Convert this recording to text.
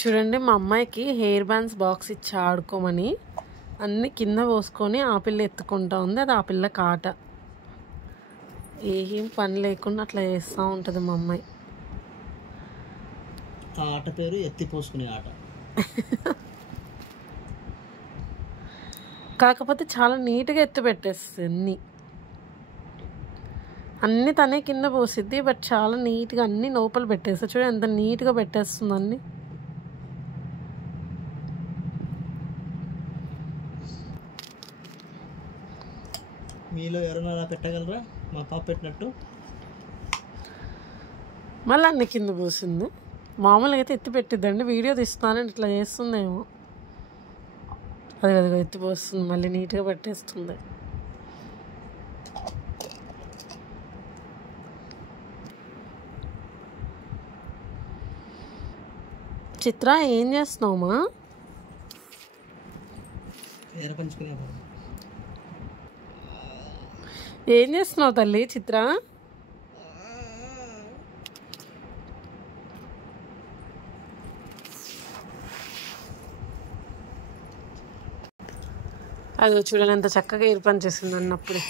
చూడండి మా అమ్మాయికి హెయిర్ బ్యాండ్స్ బాక్స్ ఇచ్చి ఆడుకోమని అన్ని కింద పోసుకొని ఆ పిల్ల ఎత్తుకుంటా ఉంది. అది ఆ పిల్లకి ఆట. ఏం పని లేకుండా అట్లా చేస్తూ ఉంటుంది మా అమ్మాయి. ఆ ఆట పేరు ఎత్తిపోసుకునే ఆట. కాకపోతే చాలా నీట్గా ఎత్తి పెట్టేస్తుంది. అన్నీ తనే కింద పోసిద్ది, బట్ చాలా నీట్గా అన్నీ లోపల పెట్టేస్తుంది. చూడండి ఎంత నీట్గా పెట్టేస్తుంది అన్నీ. మీలో ఎవరైనా అలా పెట్టగలరా మా పాప పెట్టినట్టు? మళ్ళీ అన్ని కింద పోసింది. మామూలుగా అయితే ఎత్తి పెట్టిద్దండి, వీడియో తీస్తున్నానని ఇట్లా చేస్తుందేమో. అది అదిగా ఎత్తి పోస్తుంది, మళ్ళీ నీట్గా పెట్టేస్తుంది. చిత్ర ఏం చేస్తున్నావుమా? ఏం చేస్తున్నావు తల్లి చిత్ర? అది చూడండి ఎంత చక్కగా ఏర్పని చేసింది అన్నప్పుడు.